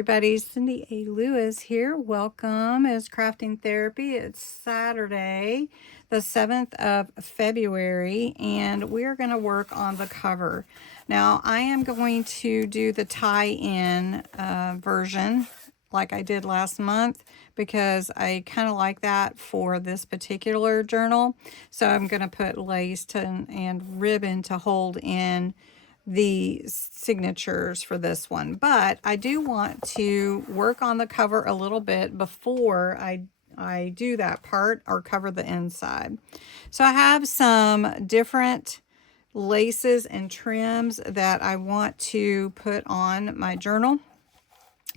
everybody, Cindy A. Lewis here. Welcome. It's Crafting Therapy. It's Saturday, the 7th of February, and we're going to work on the cover. Now, I am going to do the tie-in version like I did last month because I kind of like that for this particular journal. So I'm going to put lace and ribbon to hold in the signatures for this one, but I do want to work on the cover a little bit before I do that part or cover the inside. So I have some different laces and trims that I want to put on my journal.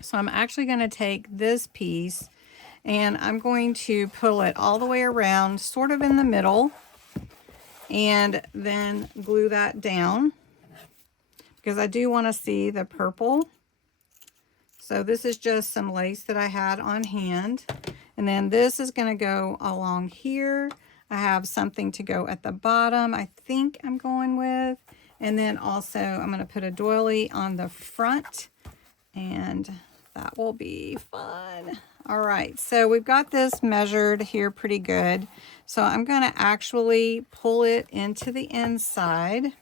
So I'm actually going to take this piece and I'm going to pull it all the way around, sort of in the middle, and then glue that down, because I do want to see the purple. So this is just some lace that I had on hand. And then this is going to go along here. I have something to go at the bottom, I think I'm going with. And then also I'm going to put a doily on the front. And that will be fun. All right, so we've got this measured here pretty good. So I'm going to actually pull it into the inside.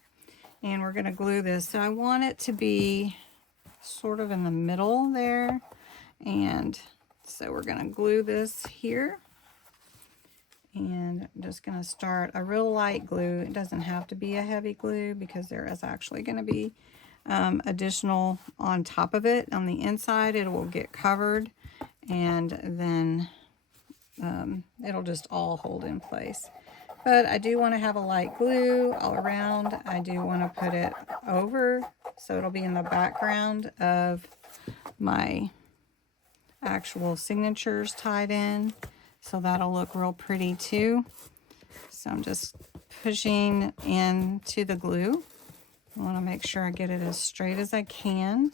And we're going to glue this. So I want it to be sort of in the middle there. And so we're going to glue this here. And I'm just going to start a real light glue. It doesn't have to be a heavy glue because there is actually going to be additional on top of it. On the inside, it will get covered. And then it'll just all hold in place. But I do want to have a light glue all around. I do want to put it over so it'll be in the background of my actual signatures tied in. So that'll look real pretty too. So I'm just pushing into the glue. I want to make sure I get it as straight as I can.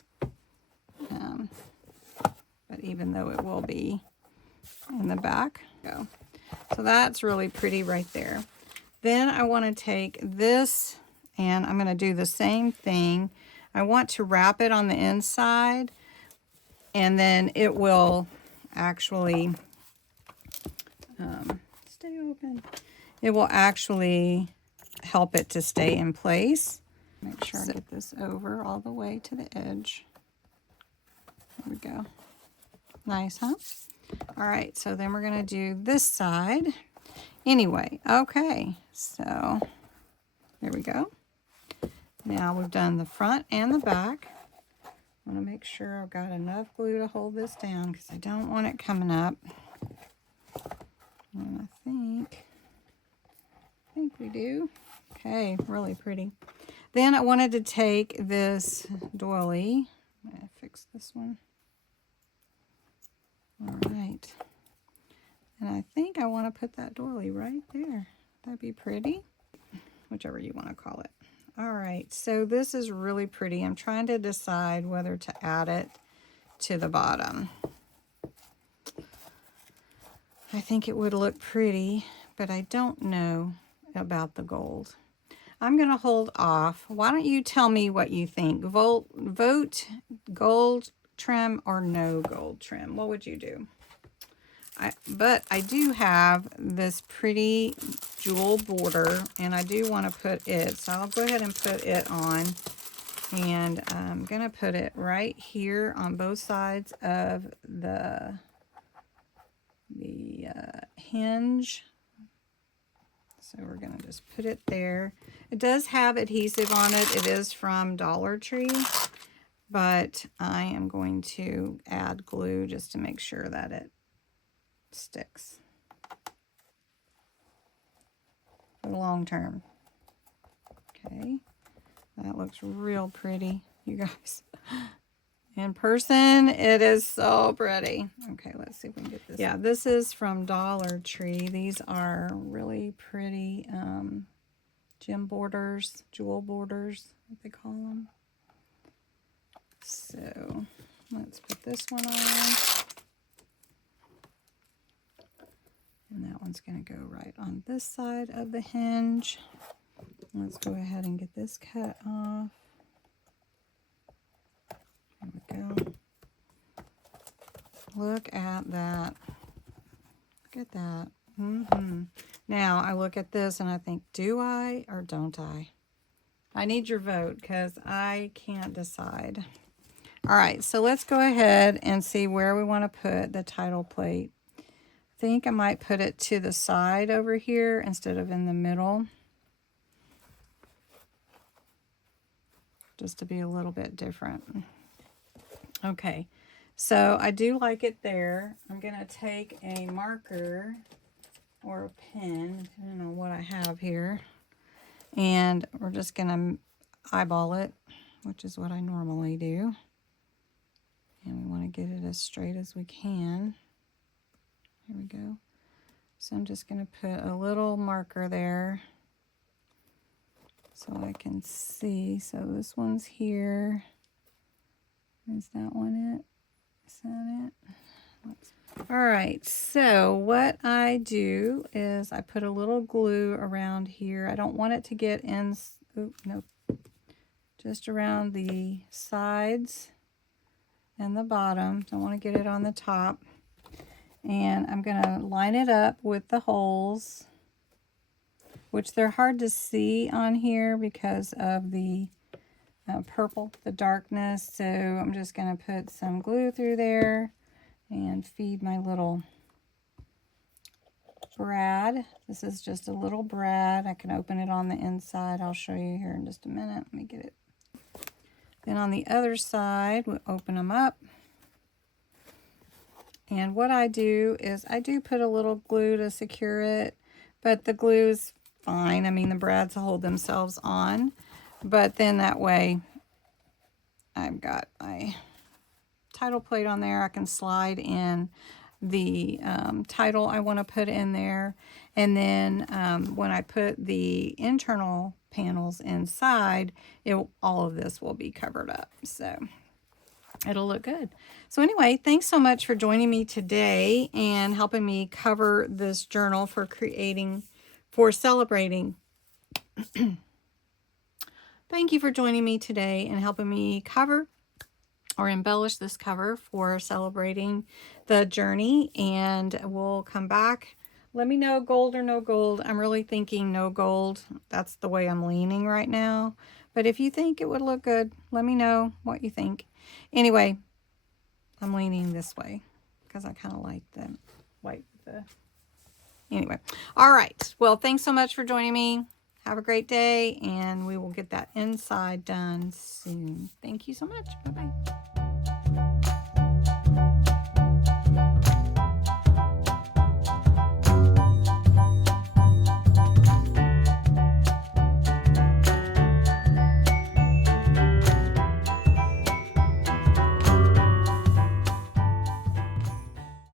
But even though it will be in the back. Go. So that's really pretty right there. Then I want to take this and I'm going to do the same thing. I want to wrap it on the inside and then it will actually stay open. It will actually help it to stay in place. Make sure I get this over all the way to the edge. There we go. Nice, huh? All right, so then we're going to do this side. Anyway, okay, so there we go. Now we've done the front and the back. I want to make sure I've got enough glue to hold this down because I don't want it coming up. And I think we do. Okay, really pretty. Then I wanted to take this doily. I'm going to fix this one. All right. And I think I want to put that doily right there. That'd be pretty. Whichever you want to call it. All right, so this is really pretty. I'm trying to decide whether to add it to the bottom. I think it would look pretty, but I don't know about the gold. I'm going to hold off. Why don't you tell me what you think? Vote gold trim or no gold trim. What would you do? But I do have this pretty jewel border, and I do want to put it, so I'll go ahead and put it on. And I'm going to put it right here on both sides of the hinge. So we're going to just put it there. It does have adhesive on it. It is from Dollar Tree, but I am going to add glue just to make sure that it sticks for the long term. Okay, that looks real pretty, you guys. In person, it is so pretty. Okay, let's see if we can get this. Yeah, this is from Dollar Tree. These are really pretty gem borders, jewel borders, what they call them. So let's put this one on. And that one's going to go right on this side of the hinge. Let's go ahead and get this cut off. There we go. Look at that. Look at that. Now I look at this and I think, do I or don't I? I need your vote because I can't decide. All right, so let's go ahead and see where we want to put the title plate. I think I might put it to the side over here instead of in the middle, just to be a little bit different. Okay, so I do like it there. I'm going to take a marker or a pen, depending on what I have here, and we're just going to eyeball it, which is what I normally do. And we want to get it as straight as we can. Here we go. So I'm just going to put a little marker there so I can see. So this one's here. Is that one it? Is that it? All right, so what I do is I put a little glue around here. I don't want it to get in, nope, just around the sides and the bottom. Don't want to get it on the top. And I'm going to line it up with the holes, which they're hard to see on here because of the purple, the darkness. So I'm just going to put some glue through there and feed my little brad. This is just a little brad. I can open it on the inside. I'll show you here in just a minute. Let me get it. Then on the other side, we open them up. And what I do is I do put a little glue to secure it, but the glue is fine. I mean, the brads hold themselves on, but then that way I've got my title plate on there. I can slide in the title I want to put in there. And then when I put the internal panels inside, all of this will be covered up. So it'll look good. So anyway, thanks so much for joining me today and helping me cover this journal for celebrating. Thank you for joining me today and helping me cover or embellish this cover for celebrating the journey. And we'll come back. Let me know, gold or no gold. I'm really thinking no gold. That's the way I'm leaning right now. But if you think it would look good, let me know what you think. Anyway, I'm leaning this way because I kind of like the white. Anyway, all right. Well, thanks so much for joining me. Have a great day, and we will get that inside done soon. Thank you so much. Bye-bye.